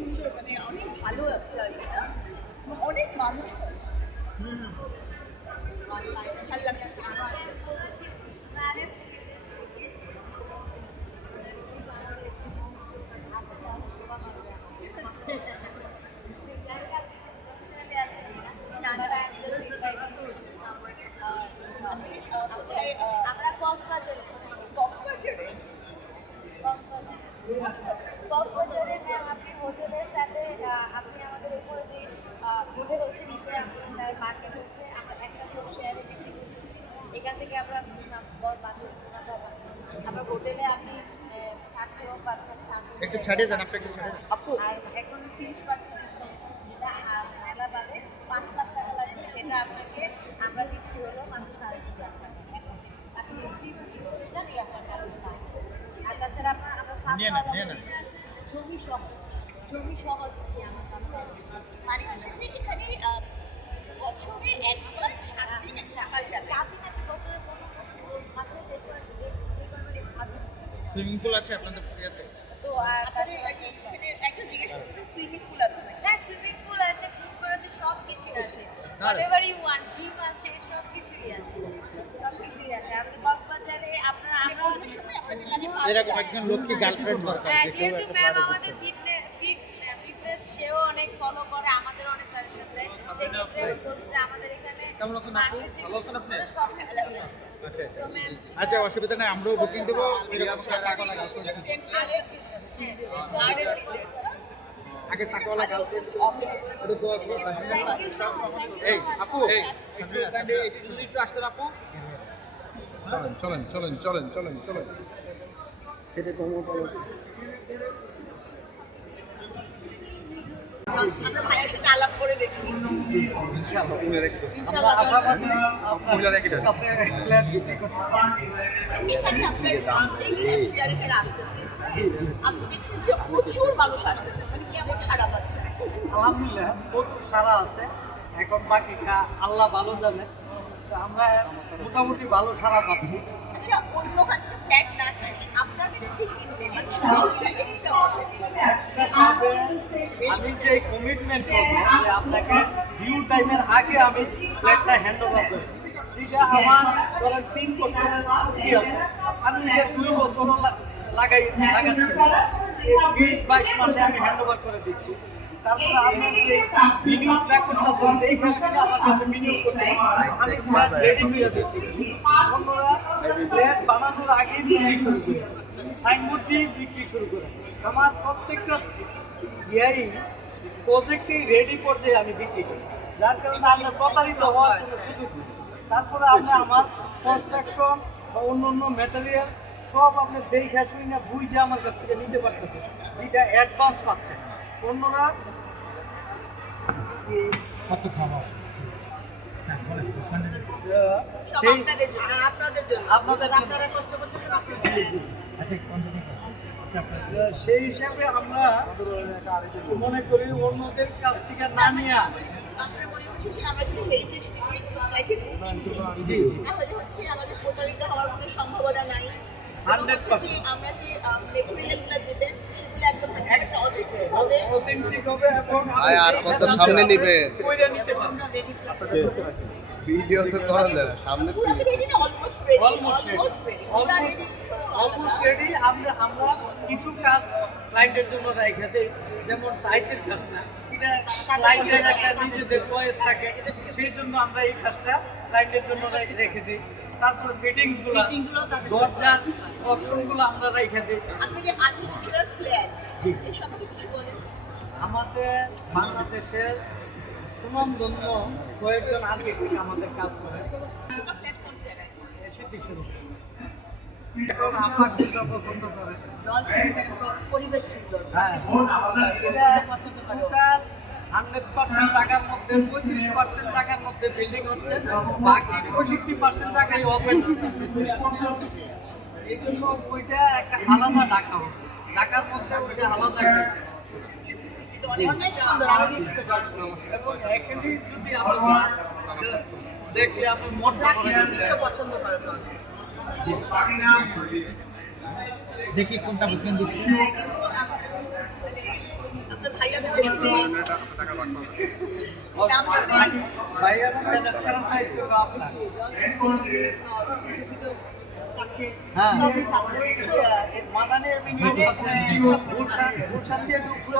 সুন্দর, মানে অনেক ভালো একটা ইয়া, অনেক মানুষ ভালো লাগছে। আমরা কক্সবাজারে কক্সবাজারে ম্যাম আপনি হোটেলের সাথে আপনি আমাদের উপরে যে হোটেল হচ্ছে নিচে আপনার মার্কেট হচ্ছে আমরা একটা ফ্লোর শেয়ারে বিক্রি করতেছি। এখান থেকে আমরা পাচ্ছেন মুনাফা পাচ্ছেন। আপনার হোটেলে আপনি থাকতেও পাচ্ছেন একটু ছাড়িয়ে দেন, আপনি একটু ছাড়িয়ে দেন। আর এখন 30% ডিসকাউন্ট, যেটা মেলা বাদে 5 লাখ টাকা লাগবে সেটা আপনাকে আমরা দিচ্ছি হলো মাত্র 3.5 লাখ টাকা। এখন আপনি ফ্রি বুকিং করে যান, এই আপনার কারণে আছে। আর তাছাড়া আমরা জমি সহ দিচ্ছি আমরা সাপ্লাই। মানে হচ্ছে যে এখানে বছরে একবার 7 দিন সকাল 7 দিন একটা বছরের কোনো মাঝে যে কোনো 7 দিন সুইমিং পুল আছে আপনাদের এরিয়াতে? তো আর আপনাদের এখানে একজন জিজ্ঞেস করছে সুইমিং পুল আছে নাকি? হ্যাঁ, সুইমিং পুল আছে, ফুড কোর্ট আছে, সব কিছুই আছে। হোয়াটএভার ইউ ওয়ান্ট, জিম আছে, সব কিছুই আছে। সব কিছুই আছে। আপনি কক্সবাজারে আমরা কোন সময় আপনাদের কাছে এরকম একজন লক্ষ্মী গার্লফ্রেন্ড দরকার। হ্যাঁ, যেহেতু ম্যাম আমাদের ফিটনেস সেও অনেক ফলো করে, আমাদের অনেক সাজেশন দেয়। সেক্ষেত্রে আমি বলবো যে আমাদের এখানে কেমন আছেন আপু? ভালো আছেন আপনি? সব কিছুই আছে। আচ্ছা তো ম্যাম আচ্ছা, অসুবিধা নাই, আমরাও বুকিং দেবো। এরকম আগে টাকাওয়ালা গার্লফ্রেন্ড একটু দোয়া করো। এই আপু, একটু আসতে আপু। চলেন চলেন চলেন চলেন চলেন চলেন। সেটা কমো বলো। আমরা ভাইয়ের সাথে আলাপ করে দেখি। ইনশাআল্লাহ মনে রাখবো। ইনশাআল্লাহ আশাবাদী আপনার কাছে ফ্ল্যাট বিক্রি করতে এখানে আপনার এই যারা যারা আসতেছে, আপনি দেখছেন যে প্রচুর মানুষ আসতেছে, মানে কেমন সাড়া পাচ্ছে? আলহামদুলিল্লাহ প্রচুর সারা আছে। এখন বাকিটা আল্লাহ ভালো জানে। তো আমরা মোটামুটি ভালো সারা পাচ্ছি। আচ্ছা, অন্য কাছে ফ্ল্যাট না কিনে আপনাদের থেকে কিনতে মানে সুবিধা এক্সট্রা হবে। আমি যে কমিটমেন্ট করবো যে আপনাকে ডিউ টাইমের আগে আমি ফ্ল্যাটটা হ্যান্ড ওভার করবো, যেটা আমার ধরেন 3 বছরের চুক্তি আছে, আমি যে 2 বছর লাগাচ্ছি, 20-22 মাসে আমি হ্যান্ড ওভার করে দিচ্ছি। তারপরে আপনি যে বিনিয়োগটা করতেছেন এই হিসাবে আমার কাছে বিনিয়োগ করতে আমি ফ্ল্যাট রেডি হয়ে যাচ্ছি। অন্যরা ফ্ল্যাট বানানোর আগেই বিক্রি শুরু করে, সাইনবোর্ড দিয়ে বিক্রি শুরু করে। আমার প্রত্যেকটা প্রজেক্টই রেডি পর্যায়ে আমি বিক্রি করি, যার কারণে আপনার প্রতারিত হওয়ার কোনো সুযোগ নেই। তারপরে আপনি আমার কনস্ট্রাকশন বা অন্য অন্য ম্যাটেরিয়াল সব আপনি দেখে শুনি না বুঝে আমার কাছ থেকে নিতে পারতেছেন, যেটা অ্যাডভান্স পাচ্ছে। অন্যরা কত খাওয়া সেই আপনাদের জন্য, আপনাদের জন্য, আপনারা কষ্ট করছেন সেই হিসাবে আমরা মনে করি অন্যদের কাছ থেকে না নিয়ে আপনারা মনে করছেন যে আমরা যদি হেরিটেজ থেকে কোনো ফ্ল্যাটের তাহলে হচ্ছে আমাদের প্রতারিত হওয়ার কোনো সম্ভাবনা নাই। 100% আমরা যে মেটেরিয়ালগুলো দেবেন সেগুলো একদম অথেন্টিক হবে এবং আর কত সামনে নিবে কইরা নিতে পারবেন। ভিডিও তো করা যায় না, সামনে পুরো রেডি না, almost ready, almost ready, almost almost ready. আমরা কিছু কাজ ক্লায়েন্টের জন্য রেখে দেই, যেমন টাইসের কাজ না, এটা ক্লায়েন্টের একটা নিজেদের চয়েস থাকে, সেই জন্য আমরা এই কাজটা ক্লায়েন্টের জন্য রেখে দিই। তারপর ফিটিংসগুলো, দরজার অপশনগুলো আমরা রেখে দিই। আপনি যে আর্কিটেকচারাল প্ল্যান এই সম্পর্কে কিছু বলেন। আমাদের বাংলাদেশের সুনামধন্য কয়েকজন আর্কিটেক্ট আমাদের কাজ করে, আপনার ফ্ল্যাট কোন জায়গায়? সেটি শুরু এখন আপনার যেটা পছন্দ করে। পরিবেশ সুন্দর, হ্যাঁ, এটা টোটাল 100% জায়গার মধ্যে 35% জায়গার মধ্যে বিল্ডিং হচ্ছে, বাকি 65% জায়গায় ওপেন। এই জন্য ওইটা একটা আলাদা ঢাকা হবে, ঢাকার মধ্যে ওইটা আলাদা একটা অনেক সুন্দর, অনেক সুন্দর। এবং এখানে যদি আমরা দেখলে আপনি মনটা ভরে যাবে। পছন্দ করে তো দেখি কোনটা বুকিং দিচ্ছি। কিন্তু মানে আপনার ভাইয়া এটা আপনার টাকা বাদ করবেন। নাম শুনে ভাইয়া ম্যানেজ করার দায়িত্ব তো আপনার। হ্যাঁ মাদানের মিনিমাম গুলশান দিয়ে ঢুকলো